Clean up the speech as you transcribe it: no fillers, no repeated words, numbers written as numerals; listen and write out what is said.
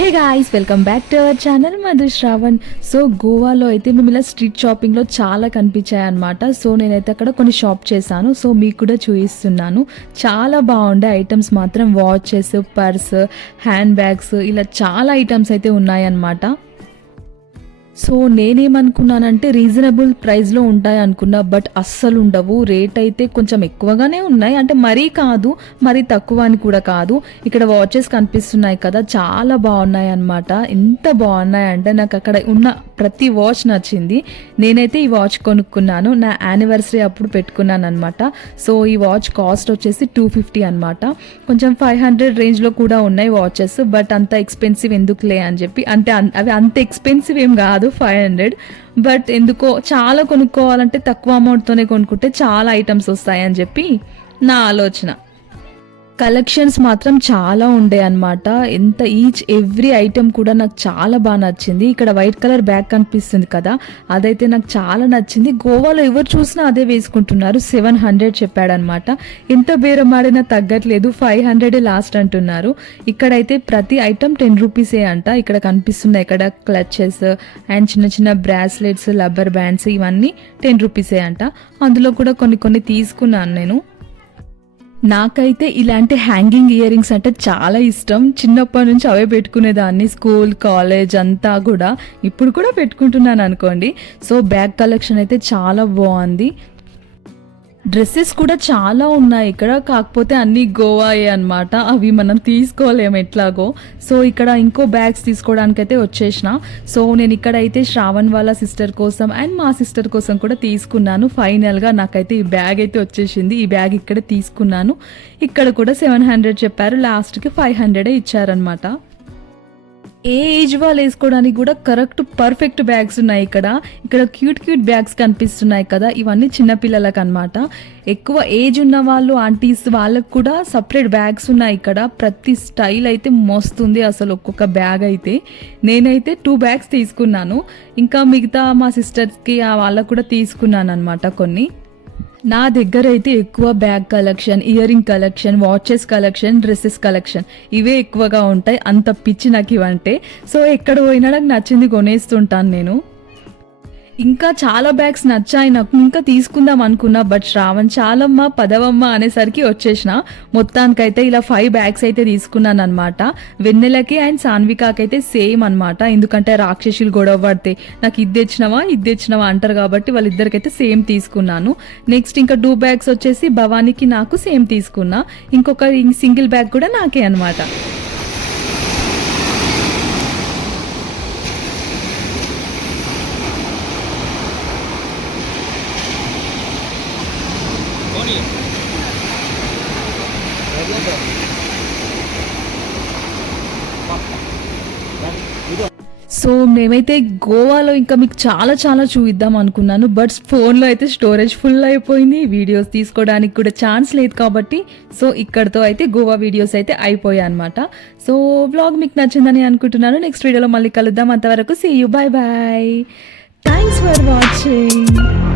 Hey guys, welcome back to our channel Madhu Shravan. So గోవాలో అయితే మేము ఇలా స్ట్రీట్ షాపింగ్లో చాలా కనిపించాయి అనమాట. సో నేనైతే అక్కడ కొన్ని షాప్ చేశాను. సో మీకు కూడా చూపిస్తున్నాను. చాలా బాగుండే ఐటమ్స్ మాత్రం, వాచెస్, పర్స్, హ్యాండ్ బ్యాగ్స్, ఇలా చాలా ఐటమ్స్ అయితే ఉన్నాయన్నమాట. సో నేనేమనుకున్నానంటే రీజనబుల్ ప్రైస్లో ఉంటాయి అనుకున్నా, బట్ అస్సలు ఉండవు. రేట్ అయితే కొంచెం ఎక్కువగానే ఉన్నాయి, అంటే మరీ కాదు మరీ తక్కువ అని కూడా కాదు. ఇక్కడ వాచెస్ కనిపిస్తున్నాయి కదా, చాలా బాగున్నాయి అన్నమాట. ఎంత బాగున్నాయి అంటే నాకు అక్కడ ఉన్న ప్రతి వాచ్ నచ్చింది. నేనైతే ఈ వాచ్ కొనుక్కున్నాను, నా యానివర్సరీ అప్పుడు పెట్టుకున్నాను అనమాట. సో ఈ వాచ్ కాస్ట్ వచ్చేసి 250 అనమాట. కొంచెం 500 రేంజ్లో కూడా ఉన్నాయి వాచెస్, బట్ అంత ఎక్స్పెన్సివ్ ఎందుకులే అని చెప్పి, అంటే అవి అంత ఎక్స్పెన్సివ్ ఏం కాదు 500, బట్ ఎందుకో చాలా కొనుక్కోవాలంటే తక్కువ అమౌంట్తోనే కొనుక్కుంటే చాలా ఐటమ్స్ వస్తాయని చెప్పి నా ఆలోచన. కలెక్షన్స్ మాత్రం చాలా ఉండే అనమాట. ఎంత ఈచ్ ఎవ్రీ ఐటమ్ కూడా నాకు చాలా బాగా నచ్చింది. ఇక్కడ వైట్ కలర్ బ్యాగ్ కనిపిస్తుంది కదా, అదైతే నాకు చాలా నచ్చింది. గోవాలో ఎవరు చూసినా అదే వేసుకుంటున్నారు. 700 చెప్పాడనమాట. ఎంత బేరం ఆడినా తగ్గట్లేదు, 500 లాస్ట్ అంటున్నారు. ఇక్కడైతే ప్రతి ఐటమ్ 10 రూపీసే అంట. ఇక్కడ కనిపిస్తున్నాయి ఇక్కడ క్లచెస్ అండ్ చిన్న చిన్న బ్రాస్లెట్స్, రబ్బర్ బ్యాండ్స్, ఇవన్నీ 10 రూపీసే అంట. అందులో కూడా కొన్ని తీసుకున్నాను నేను. నాకైతే ఇలాంటి హ్యాంగింగ్ ఇయర్ రింగ్స్ అంటే చాలా ఇష్టం. చిన్నప్పటి నుంచి అవే పెట్టుకునేదాన్ని, స్కూల్ కాలేజ్ అంతా కూడా. ఇప్పుడు కూడా పెట్టుకుంటున్నాను అనుకోండి. సో బ్యాగ్ కలెక్షన్ అయితే చాలా బాగుంది. డ్రెస్సెస్ కూడా చాలా ఉన్నాయి ఇక్కడ, కాకపోతే అన్నీ గోవాయే అనమాట. అవి మనం తీసుకోలేము ఎట్లాగో. సో ఇక్కడ ఇంకో బ్యాగ్స్ తీసుకోవడానికైతే వచ్చేసిన. సో నేను ఇక్కడైతే శ్రావణ్ వాళ్ళ సిస్టర్ కోసం అండ్ మా సిస్టర్ కోసం కూడా తీసుకున్నాను. ఫైనల్గా నాకైతే ఈ బ్యాగ్ అయితే వచ్చేసింది. ఈ బ్యాగ్ ఇక్కడ తీసుకున్నాను. ఇక్కడ కూడా 700 చెప్పారు, లాస్ట్కి 500 ఇచ్చారనమాట. ఏ ఏజ్ వాళ్ళు వేసుకోవడానికి కూడా కరెక్ట్ పర్ఫెక్ట్ బ్యాగ్స్ ఉన్నాయి ఇక్కడ. క్యూట్ బ్యాగ్స్ కనిపిస్తున్నాయి కదా, ఇవన్నీ చిన్నపిల్లలకు అనమాట. ఎక్కువ ఏజ్ ఉన్న వాళ్ళు, ఆంటీస్, వాళ్ళకు కూడా సపరేట్ బ్యాగ్స్ ఉన్నాయి ఇక్కడ. ప్రతి స్టైల్ అయితే మస్తుంది అసలు, ఒక్కొక్క బ్యాగ్ అయితే. నేనైతే 2 బ్యాగ్స్ తీసుకున్నాను. ఇంకా మిగతా మా సిస్టర్స్కి వాళ్ళకు కూడా తీసుకున్నాను అనమాట కొన్ని. నా దగ్గర అయితే ఎక్కువ bag collection, ear ring collection, watches collection, dresses collection, ఇవే ఎక్కువగా ఉంటాయి. అంత పిచ్చి నాకు ఇవంటే. సో ఎక్కడ పోయినా నాకు నచ్చింది కొనేస్తుంటాను నేను. ఇంకా చాలా బ్యాగ్స్ నచ్చాయి నాకు, ఇంకా తీసుకుందాం అనుకున్నా, బట్ శ్రావణ్ చాలమ్మ పదవమ్మ అనేసరికి వచ్చేసిన. మొత్తానికైతే ఇలా 5 బ్యాగ్స్ అయితే తీసుకున్నాను అనమాట. వెన్నెలకి అండ్ సాన్వికాకి అయితే సేమ్ అనమాట. ఎందుకంటే రాక్షసులు గొడవ పడితే నాకు ఇది తెచ్చినవా అంటారు కాబట్టి వాళ్ళిద్దరికైతే సేమ్ తీసుకున్నాను. నెక్స్ట్ ఇంకా 2 బ్యాగ్స్ వచ్చేసి భవానీకి నాకు సేమ్ తీసుకున్నా. ఇంకొక సింగిల్ బ్యాగ్ కూడా నాకే అనమాట. సో మేమైతే గోవాలో ఇంకా మీకు చాలా చూపిద్దాం అనుకున్నాను, బట్ ఫోన్లో అయితే స్టోరేజ్ ఫుల్ అయిపోయింది. వీడియోస్ తీసుకోవడానికి కూడా ఛాన్స్ లేదు కాబట్టి సో ఇక్కడతో అయితే గోవా వీడియోస్ అయితే అయిపోయాయి అనమాట. సో వ్లాగ్ మీకు నచ్చిందని అనుకుంటున్నాను. నెక్స్ట్ వీడియోలో మళ్ళీ కలుద్దాం. అంతవరకు see you, bye bye, thanks for watching.